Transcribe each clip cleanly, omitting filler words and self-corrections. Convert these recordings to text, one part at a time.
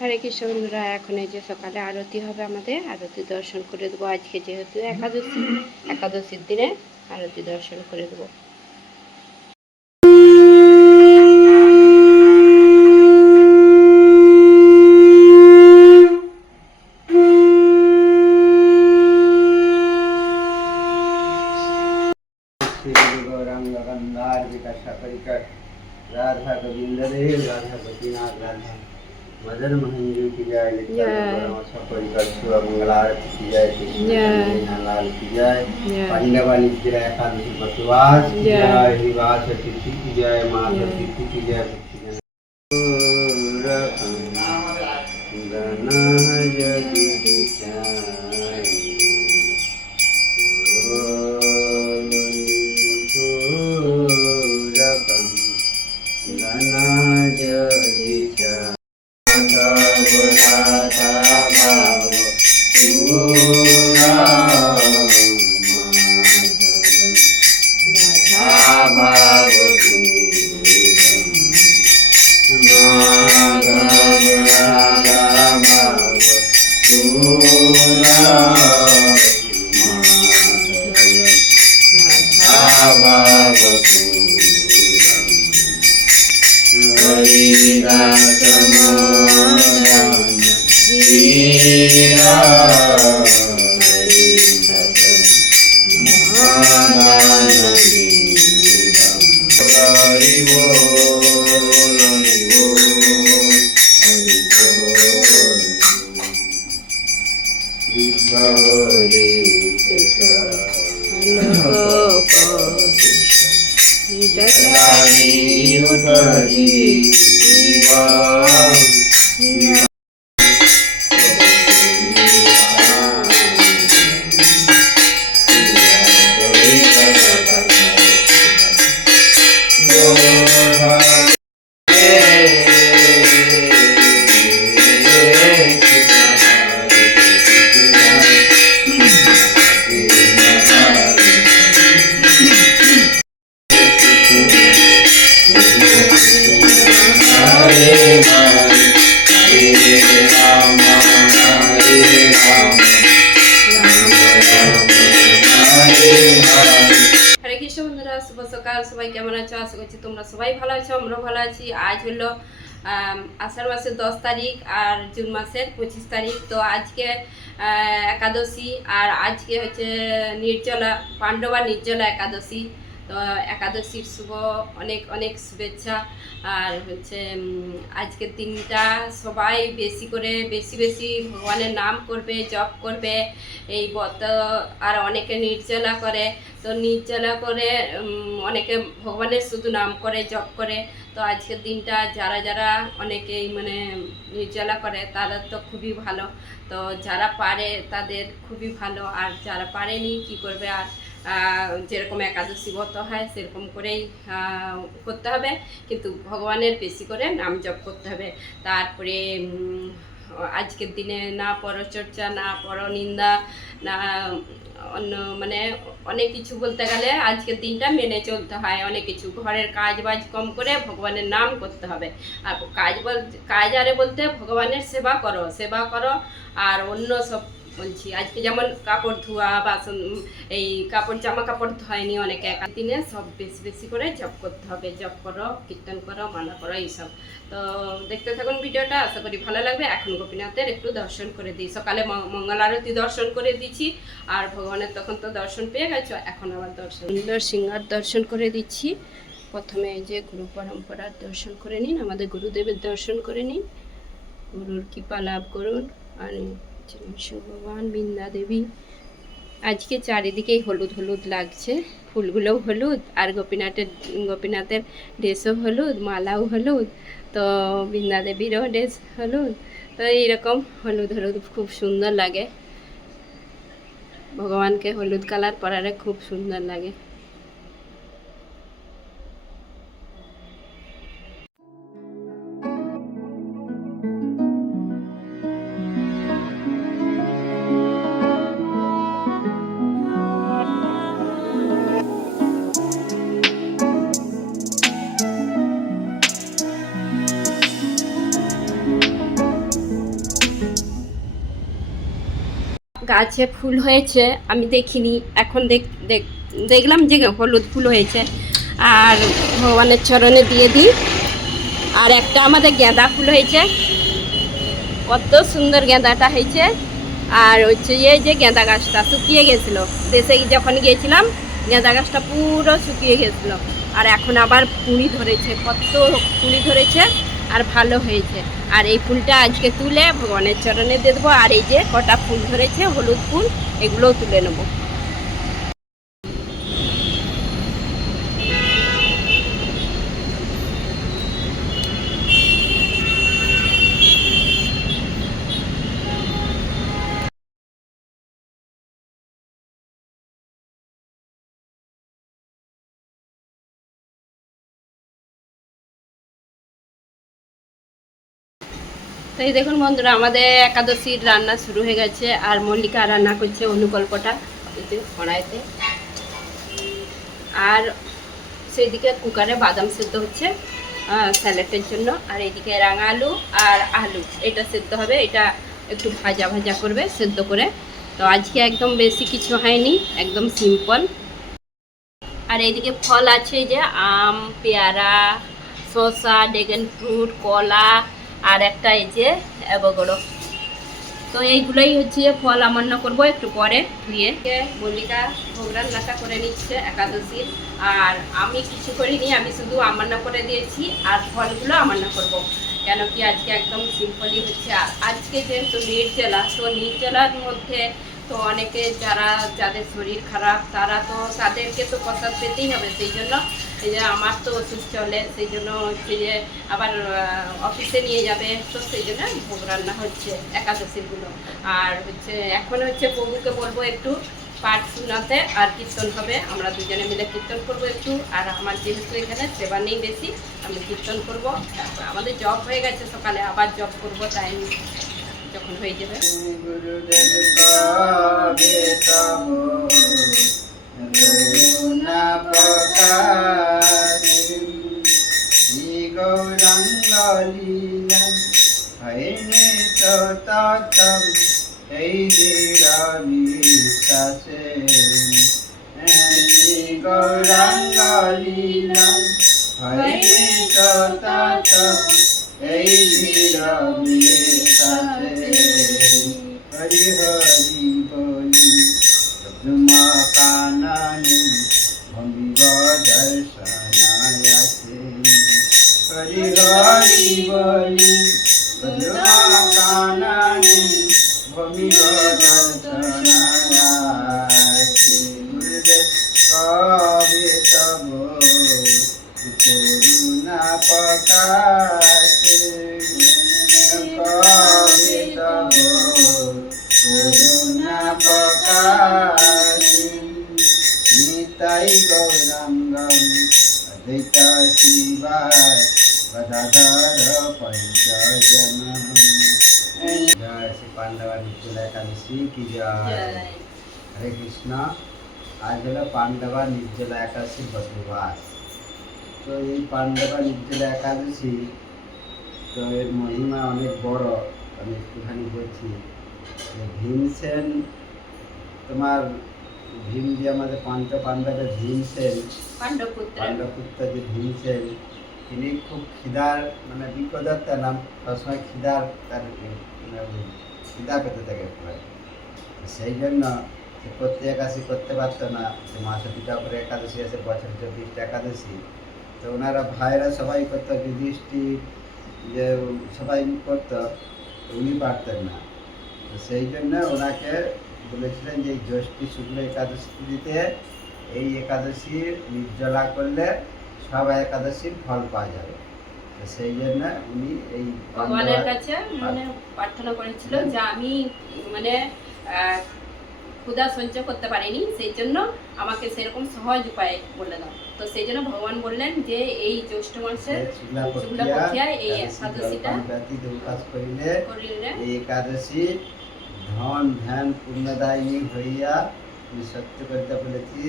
হরে কৃষ্ণ বন্ধুরা, এখন এই যে সকালে আরতি হবে, আমাদের আরতি দর্শন করে দেবো। আজকে যেহেতু একাদশীর দিনে আরতি দর্শন করে দেবো। राधा गोविंद देव राधा गोपीनाथ राधा मदन मोहन जी की जय, परिकर मंगल आरती की जय, लाल की जय, पांडवानी की जय, एकादशी बसवास की जय, विवास तिथि की जय, माधव तिथि की जय, শুভ সকাল। সবাই কেমন আছো? আশা করছি তোমরা সবাই ভালো আছো, আমরাও ভালো আছি। আজ হলো আষাঢ় মাসের 10 তারিখ আর জুন মাসের 25 তারিখ। তো আজকে একাদশী, আর আজকে হচ্ছে নির্জলা, পাণ্ডবা নির্জলা একাদশী। তো একাদশীর শুভ অনেক অনেক শুভেচ্ছা। আর হচ্ছে আজকের দিনটা সবাই বেশি করে বেশি বেশি ভগবানের নাম করবে, জপ করবে। এই ব্রত আর অনেকে নির্জলা করে, তো নির্জলা করে অনেকে ভগবানের শুধু নাম করে, জপ করে। তো আজকের দিনটা যারা যারা অনেকেই মানে নির্জলা করে তাদের তো খুবই ভালো। তো যারা পারে তাদের খুবই ভালো, আর যারা পারেনি কি করবে। আর যেরকম একাদশী ব্রত হয় সেরকম করেই করতে হবে, কিন্তু ভগবানের বেশি করে নাম জপ করতে হবে। তারপরে আজকের দিনে না পরচর্চা, না পরনিন্দা, না অন্য মানে অনেক কিছু বলতে গেলে আজকের দিনটা মেনে চলতে হয়। অনেক কিছু ঘরের কাজ বাজ কম করে ভগবানের নাম করতে হবে। আর কাজ আরে বলতে ভগবানের সেবা করো, সেবা করো। আর অন্য সব বলছি, আজকে যেমন কাপড় ধোয়া, বাসন, এই কাপড় জামা কাপড় ধোয়নি অনেকে, একা দিনে সব বেশি বেশি করে জপ করতে হবে। জপ করো, কীর্তন করো, মালা করো, এইসব। তো দেখতে থাকুন ভিডিওটা, আশা করি ভালো লাগবে। এখন গোপীনাথের একটু দর্শন করে দিই। সকালে মঙ্গল আরতি দর্শন করে দিচ্ছি, আর ভগবানের তখন তো দর্শন পেয়ে গেছো, এখন আবার সুন্দর সিংহার দর্শন করে দিচ্ছি। প্রথমে এই যে গুরু পরম্পরার দর্শন করে নিন, আমাদের গুরুদেবের দর্শন করে নিন, গুরুর কৃপা লাভ করুন। আর ভগবান, বৃন্দা দেবী। আজকে চারিদিকেই হলুদ হলুদ লাগছে, ফুলগুলোও হলুদ, আর গোপীনাথের ড্রেসও হলুদ, মালাও হলুদ, তো বৃন্দা দেবীরও ড্রেস হলুদ। তো এইরকম হলুদ হলুদ খুব সুন্দর লাগে, ভগবানকে হলুদ কালার পরালে খুব সুন্দর লাগে। গাছে ফুল হয়েছে, আমি দেখিনি, এখন দেখলাম যে হলুদ ফুল হয়েছে। আর ভগবানের চরণে দিয়ে দিই। আর একটা আমাদের গাঁদা ফুল হয়েছে, কত সুন্দর গাঁদাটা হয়েছে। আর হচ্ছে এই যে গাঁদা গাছটা শুকিয়ে গেছিলো, দেশে যখন গিয়েছিলাম গাঁদা গাছটা পুরো শুকিয়ে গেছিলো, আর এখন আবার কুঁড়ি ধরেছে, কত কুঁড়ি ধরেছে আর ভালো হয়েছে। আর এই ফুলটা আজকে তুলে ভগবানের চরণে দিয়ে দেবো। আর এই যে কটা ফুল ধরেছে হলুদ ফুল, এগুলোও তুলে নেবো। তো এই দেখুন বন্ধুরা, আমাদের একাদশীর রান্না শুরু হয়ে গেছে। আর মল্লিকা রান্না করছে অনুকল্পটা কড়াইতে, আর সেইদিকে কুকারে বাদাম সেদ্ধ হচ্ছে স্যালাডের জন্য। আর এইদিকে রাঙা আলু আর আলু এটা সেদ্ধ হবে, এটা একটু ভাজা ভাজা করবে সেদ্ধ করে। তো আজকে একদম বেশি কিছু হয়নি, একদম সিম্পল। আর এইদিকে ফল আছে, যে আম, পেয়ারা, শসা, ড্রাগন ফ্রুট, কলা, আর একটা এই যে অ্যাভোকাডো। তো এইগুলোই হচ্ছে ফল আমান্য করব একটু পরে ধুয়ে। মল্লিকা ভোগ রান্নাটা করে নিচ্ছে একাদশীর, আর আমি কিছু করিনি, আমি শুধু আমান্য করে দিয়েছি আর ফলগুলো আমান্য করব। কেন কি আজকে একদম সিম্পলই হচ্ছে। আর আজকে যেহেতু নির্জলা, তো নির্জলার মধ্যে তো অনেকে যাদের শরীর খারাপ, তাদেরকে তো প্রসাদ পেতেই হবে। সেই জন্য এই যে আমার তো ওষুধ চলে, সেই জন্য হচ্ছে যে আবার অফিসে নিয়ে যাবে, তো সেই জন্য ভোগ রান্না হচ্ছে একাদশীরগুলো। আর হচ্ছে এখন হচ্ছে প্রভুকে বলবো একটু পাঠ শোনাতে, আর কীর্তন হবে, আমরা দুজনে মিলে কীর্তন করব একটু। আর আমার যেহেতু এখানে সেবা নেই বেশি, আমি কীর্তন করব। তারপর আমাদের জব হয়ে গেছে, সকালে আবার জব করব টাইম যখন হয়ে যাবে। হরি হরি বলি পদ্মা কাননে ভঙ্গিব দর্শনায়াসে। হরি হরি বলি পদ্মা কাননে ভঙ্গিব দর্শনায়াসে। গুরুদেব কবে তব করুণা প্রকাশে, কবে তব করুণা প্রকাশে। নিতাই গৌরাঙ্গম অদ্বৈত শিবায় গদাধর পঞ্চজন। জয় শ্রী পাণ্ডবা নির্জলা একাদশী কি জয়। হরে কৃষ্ণ। আজ হলো পাণ্ডবা নির্জলা একাদশীর বসবাস। তো এই পাণ্ডবা নির্জলা একাদশী, তো এর মহিমা অনেক বড়। আমি একটুখানি বলছি। ভীমসেন, তোমার ভীম যে আমাদের পাণ্ডবের ভীমসেন, পাণ্ডবপুত্র যে ভীমসেন, তিনি খুব খিদার মানে বিপদার্থ নাম, সবসময় খিদার তার খিদা পেতে থাকে। সেই জন্য সে প্রত্যেক একাদশী করতে পারতো না। সে মাসে 2টা করে একাদশী আছে, বছরে 24টা একাদশী। তো ওনারা ভাইরা সবাই করতো, যুধিষ্ঠির যে সবাই করতো, উনি পারতেন না। তো সেই জন্য ওনাকে বলেছিলেন যে জ্যৈষ্ঠী শুক্ল একাদশী দিতে, এই একাদশী নির্জলা করলে সব একাদশীর ফল পাওয়া যাবে। তো সেই জন্য উনি এই ভগবানের কাছে মানে প্রার্থনা করেছিল যে আমি মানে ক্ষুধা সহ্য করতে পারিনি, সেই জন্য আমাকে সেরকম সহজ উপায় বলে দাও। তো সেই জন্য ভগবান বললেন যে এই জ্যৈষ্ঠ মাসের শুক্লাপক্ষিয়ায় এই একাদশীটা করিলে এই একাদশী ধন ধ্যান পুণ্যদায়িনী হইয়া সত্য করতে বলেছি।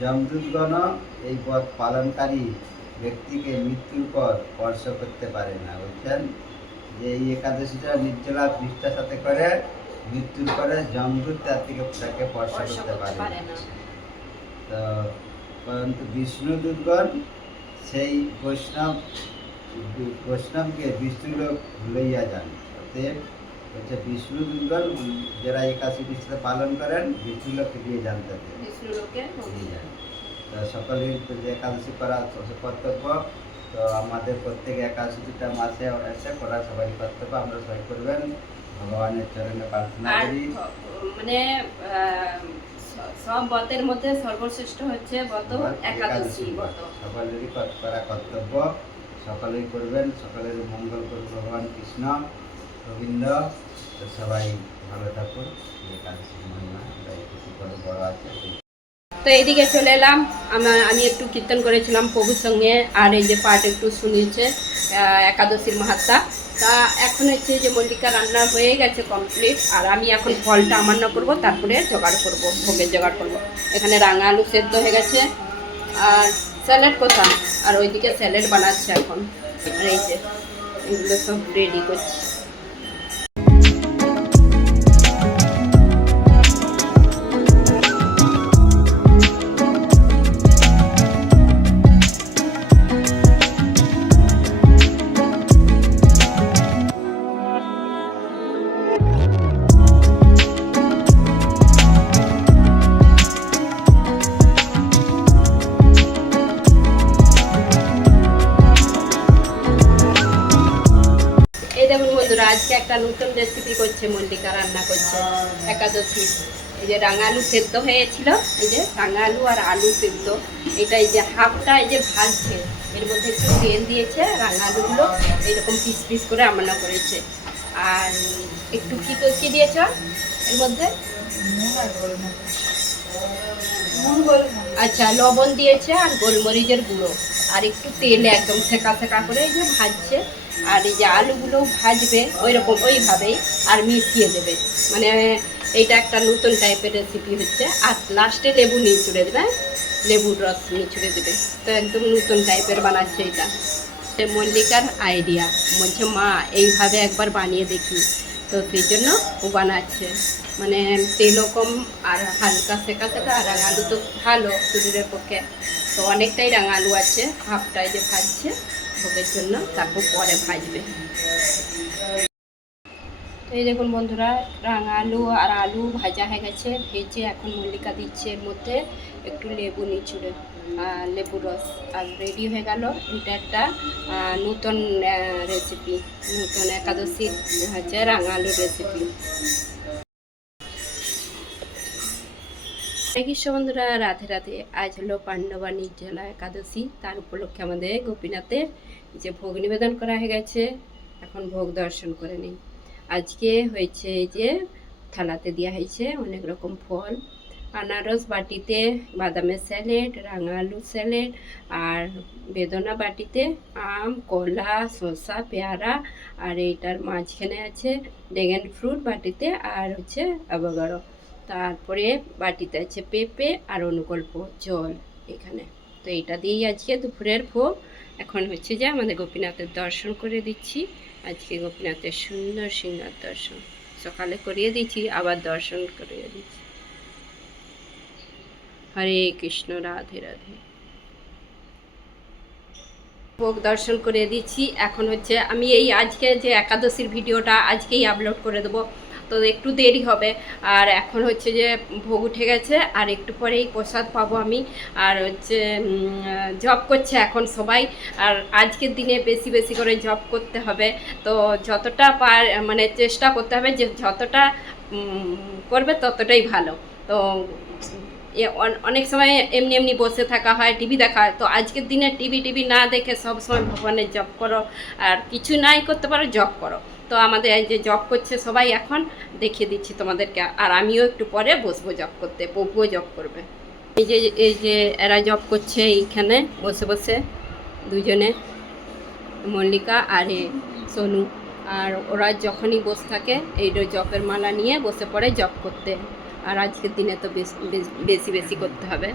যমদূতগণ এই পথ পালনকারী ব্যক্তিকে মৃত্যুর পর স্পর্শ করতে পারে না। বলছেন যে এই একাদশীটা নির্জলা নিষ্ঠার সাথে করে মৃত্যুর পরে যমদূত তার থেকে তাকে স্পর্শ স্পর্শ করতে করতে পারে পারে না। না। তো পরন্তু বিষ্ণুদূতগণ সেই বৈষ্ণবকে বিষ্ণুলোক লইয়া যান। অতএব হচ্ছে বিষ্ণুদূতগণ যারা একাশী তিথিতে পালন করেন বিষ্ণুলোককে দিয়ে যান, তাদের বিষ্ণু লোকে দিয়ে যান। তো সকলের যে একাদশী করা কর্তব্য, তো আমাদের প্রত্যেক একাদশীটা মাসে এসে করা সবাই কর্তব্য, আমরা সবাই করবেন। ভগবানের চরণে প্রার্থনা আর করি। মানে সব ব্রতের মধ্যে সর্বশ্রেষ্ঠ হচ্ছে ব্রত একাদশী ব্রত। সকলেরই করা কর্তব্য, সকলেই করবেন, সকলের মঙ্গল করুন ভগবান কৃষ্ণ গোবিন্দ। তো সবাই ভালো থাকুন। একাদশী মহিমা কিছু বড় আছে। তো এইদিকে চলে এলাম, আমি একটু কীর্তন করেছিলাম প্রভুর সঙ্গে, আর এই যে পাঠ একটু শুনিয়েছে একাদশীর মাহাত্মা। তা এখন হচ্ছে যে মল্লিকা রান্না হয়ে গেছে কমপ্লিট, আর আমি এখন ফলটা আমান্য করব, তারপরে জোগাড় করব, ভোগের জোগাড় করব। এখানে রাঙা আলু সেদ্ধ হয়ে গেছে, আর স্যালাড কোথা, আর ওইদিকে স্যালাড বানাচ্ছে এখন। আর এই যে এগুলো সব রেডি করছি। দেখুন বন্ধুরা, আজকে একটা নতুন রেসিপি করছে মল্লিকা, রান্না করছে একাদশী। এই যে রাঙা আলু সেদ্ধ হয়েছিল, এই যে রাঙা আলু আর আলু সেদ্ধ, এটা এই যে হাফটা এই যে ভাজছে, এর মধ্যে একটু তেল দিয়েছে, রাঙা আলুগুলো এইরকম পিস পিস করে আমানা করেছে। আর একটু কি দিয়েছ এর মধ্যে? আচ্ছা, লবণ দিয়েছে আর গোলমরিচের গুঁড়ো, আর একটু তেলে একদম সেকা সেকা করে এই যে ভাজছে। আর এই যে আলুগুলো ভাজবে ওইভাবেই, আর মিশিয়ে দেবে। মানে এইটা একটা নতুন টাইপের রেসিপি হচ্ছে। আর লাস্টে লেবু নিচুড়ে দেবে, লেবুর রস নিচুড়ে দেবে। তো একদম নতুন টাইপের বানাচ্ছে এটা। মল্লিকার আইডিয়া, বলছে মা এইভাবে একবার বানিয়ে দেখি, তো সেই জন্য ও বানাচ্ছে। মানে তেলও কম আর হালকা সেকা সেকা, আর রাঙা আলু তো ভালো শরীরের পক্ষে, তো অনেকটাই রাঙা আলু আছে, হাফটাই যে ভাজছে ভোগের জন্য, তারপর পরে ভাজবে। তো এই দেখুন বন্ধুরা, রাঙা আলু আর আলু ভাজা হয়ে গেছে, ভেজে এখন মল্লিকা দিচ্ছে এর মধ্যে একটু লেবু নিচুড়ে, লেবুর রস, আর রেডি হয়ে গেল। এটা একটা নতুন রেসিপি, নতুন একাদশীর হচ্ছে রাঙা আলুর রেসিপি। কৃষ্ণ বন্ধুরা, রাধে রাধে। আজ হলো পাণ্ডবা নির্জলা একাদশী, তার উপলক্ষে আমাদের গোপীনাথের যে ভোগ নিবেদন করা হয়ে গেছে, এখন ভোগ দর্শন করে নিই। আজকে হয়েছে যে থালাতে দেওয়া হয়েছে অনেক রকম ফল, আনারস বাটিতে বাদামের স্যালাড, রাঙা আলু স্যালাড, আর বেদনা বাটিতে আম, কলা, শসা, পেয়ারা, আর এইটার মাঝখানে আছে ড্রাগন ফ্রুট বাটিতে, আর হচ্ছে অ্যাভোকাডো। তারপরে বাটিতে আছে পেঁপে আর অনুকল্প জল এখানে। তো এইটা দিয়েই আজকে দুপুরের ভোগ। এখন হচ্ছে যে আমাদের গোপীনাথের দর্শন করে দিচ্ছি। আজকে গোপীনাথের সুন্দর সিংহার দর্শন সকালে করিয়ে দিচ্ছি, আবার দর্শন করিয়ে দিচ্ছি। হরে কৃষ্ণ, রাধে রাধে। ভোগ দর্শন করে দিচ্ছি। এখন হচ্ছে আমি এই আজকে যে একাদশীর ভিডিওটা আজকেই আপলোড করে দেবো, তো একটু দেরি হবে। আর এখন হচ্ছে যে ভোগ উঠে গেছে, আর একটু পরেই প্রসাদ পাবো আমি। আর হচ্ছে জব করছে এখন সবাই, আর আজকের দিনে বেশি বেশি করে জব করতে হবে। তো যতটা মানে চেষ্টা করতে হবে যে যতটা করবে ততটাই ভালো। তো অনেক সময় এমনি এমনি বসে থাকা হয়, টিভি দেখা হয়। তো আজকের দিনে টিভি না দেখে সব সময় ভগবানের জপ করো, আর কিছু নাই করতে পারো জপ করো। তো আমাদের এই যে জব করছে সবাই, এখন দেখিয়ে দিচ্ছি তোমাদেরকে। আর আমিও একটু পরে বসবো জব করতে, প্রভুও জব করবে। এই যে এরা জব করছে এইখানে বসে বসে, দুজনে, মল্লিকা আর সোনু। আর ওরা যখনই বসে থাকে এই জপের মালা নিয়ে বসে পড়ে জপ করতে। আর আজকের দিনে তো বেশি বেশি করতে হবে।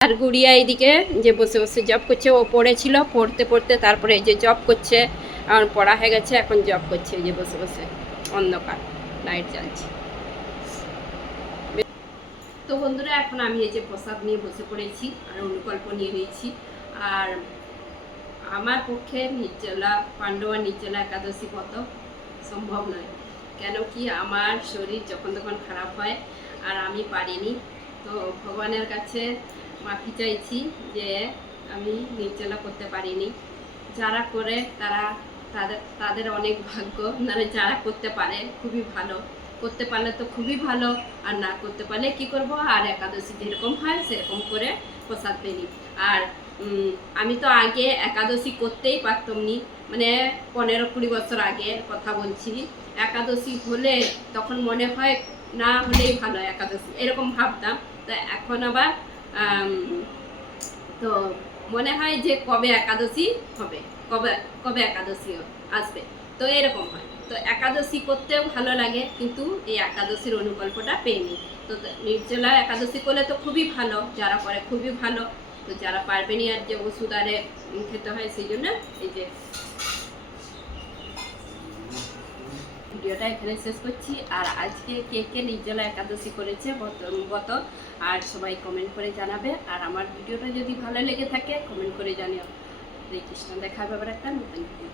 আর গুড়িয়া এইদিকে যে বসে বসে জব করছে, ও পড়েছিল, পড়তে পড়তে তারপরে এই যে জব করছে, আর পড়া হয়ে গেছে, এখন জব করছে এই যে বসে বসে, অন্ধকার লাইট জ্বালছি। তো বন্ধুরা, এখন আমি এই যে প্রসাদ নিয়ে বসে পড়েছি আর অনুকল্প নিয়ে নিয়েছি। আর আমার পক্ষে নির্জলা পাণ্ডবা নির্জলা একাদশী ব্রত সম্ভব নয়, কেন কি আমার শরীর যখন তখন খারাপ হয় আর আমি পারিনি। তো ভগবানের কাছে মাফি চাইছি যে আমি নির্জলা করতে পারিনি। যারা করে তাদের অনেক ভাগ্য, মানে যারা করতে পারে খুবই ভালো, করতে পারলে তো খুবই ভালো, আর না করতে পারলে কি করব, আর একাদশী যেরকম হয় সেরকম করে প্রসাদ পেনি। আর আমি তো আগে একাদশী করতেই পারতাম নি, মানে 15-20 বছর আগে কথা বলছি। একাদশী হলে তখন মনে হয় না হলেই ভালো একাদশী, এরকম ভাবতাম। তো এখন আবার তো মনে হয় যে কবে একাদশী হবে, কবে কবে একাদশী আসবে, তো এরকম হয়। তো একাদশী করতেও ভালো লাগে, কিন্তু এই একাদশীর অনুকল্পটা পেইনি। তো নির্জলা একাদশী করলে তো খুবই ভালো, যারা করে খুবই ভালো। তো যারা পারবেনি আর যে ওষুধ আরে খেতে হয়, সেই জন্য এই যে ভিডিওটা এখানে শেষ করছি। আর আজকে কে কে নির্জলা একাদশী করেছে গত, আর সবাই কমেন্ট করে জানাবে। আর আমার ভিডিওটা যদি ভালো লেগে থাকে কমেন্ট করে জানিও। হরে কৃষ্ণ, দেখা হবে আবার একটা নতুন ভিডিও।